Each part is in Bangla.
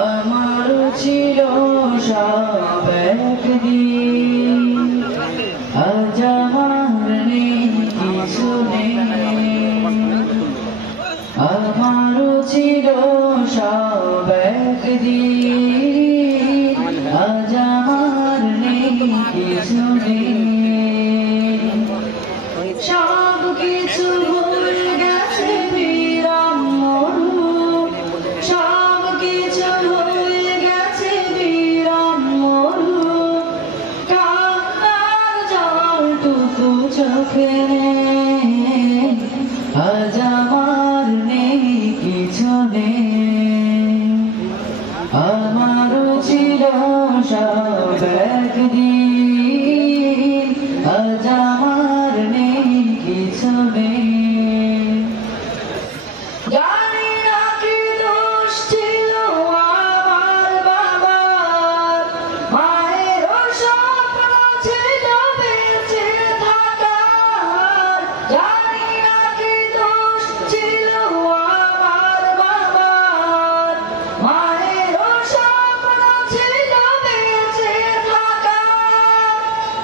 আমারও ছিল সব একদিন, আজ আমার নেই কিছু নেই। আমারও ছিল সব একদিন, আজ আমার নেই কিছু নেই। সব কিছু ভুলে গেছে বিরাম মরু, সব কিছু ভুলে গেছে বিরাম মরু। কান্নার জলটুকু চোখে নেই, আজ আমার নেই কিছু নেই। আমারও ছিল সব একদিন, আজ আমার নেই কিছু নেই। জানি না কি দোষ ছিল আমার বাবার, মায়েরও স্বপ্ন ছিল বেঁচে থাকার। জানি না কি দোষ ছিল আমার বাবার, মায়েরও স্বপ্ন ছিল বেঁচে থাকার।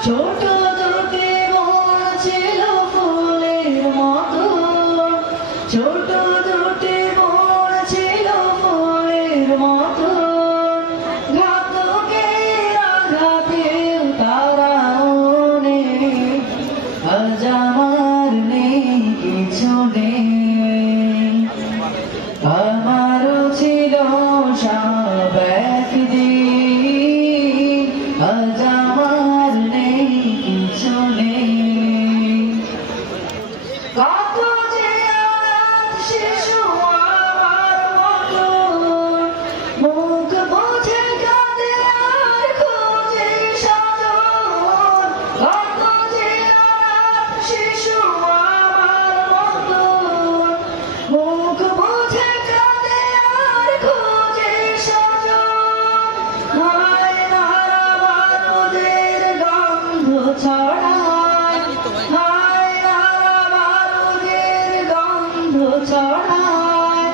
ছোট দুটি বোন ছিল ফুলের মতো, ছোট দুটি বোন ছিল ফুলের মতো। ঘাতকের আঘাতেও তারাও নেই, আজ আমার নেই কিছু নেই। আমারও ছিল সব একদিন, আজ আমার নেই কিছু নেই। কত যে অনাথ শিশু আমার মতো, মুখ বুজে কাঁদে আর খোঁজে সাধন। কত যে অনাথ শিশু আমার মতো, মুখ বুজে কাঁদে আর খোঁজে সাধন। হায় নারা বারুদের গন্ধ ছড়ায়, হায় নারা বারুদের গন্ধ ছড়ায়।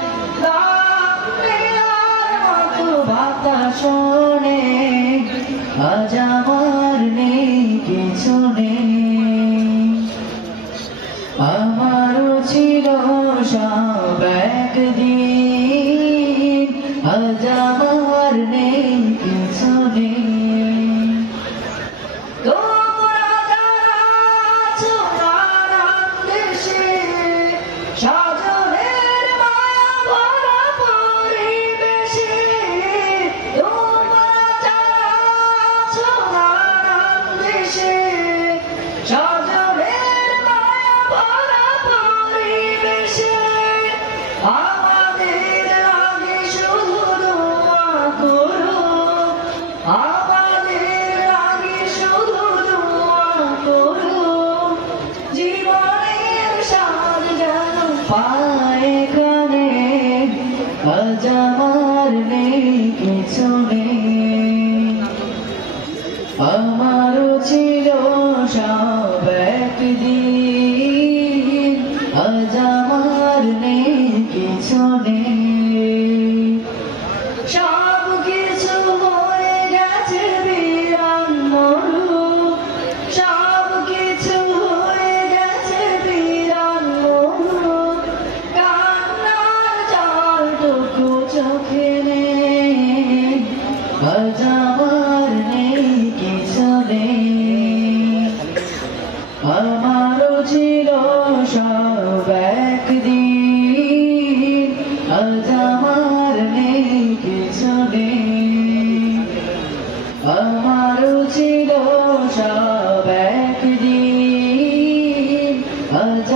রাম লীলার মতো বাতাস শোনে, আজ আমার নেই কিছু নেই। আমারও ছিল সব একদিন, আজ আমার নেই কিছু নেই। তোমরা যারা আছো নানান দেশে, স্বজনের মায়া ভরা পরিবেশে। তোমরা যারা আছো নানান দেশে, স্বজনের মায়া ভরা পরিবেশে। আমাদের লাগে শুধু দোয়া করো, আমাদের লাগে শুধু দোয়া করো। জীবনের স্বাদ যেন পায় এখানে, আজ আমার নেই কিছু নেই। আমারও ছিল সব একদিন, আজ আমার নেই কিছু নেই। সব কিছু হয়ে গেছে বিরাম মরু, সব কিছু হয়ে গেছে বিরাম মরু। কান্নার জলটুকু চোখে নেই, আজ আমার নেই কিছু নেই। আমারও ছিল সব একদিন, আজ আমার নেই কিছু নেই। আমারও ছিল সব একদিন, আজ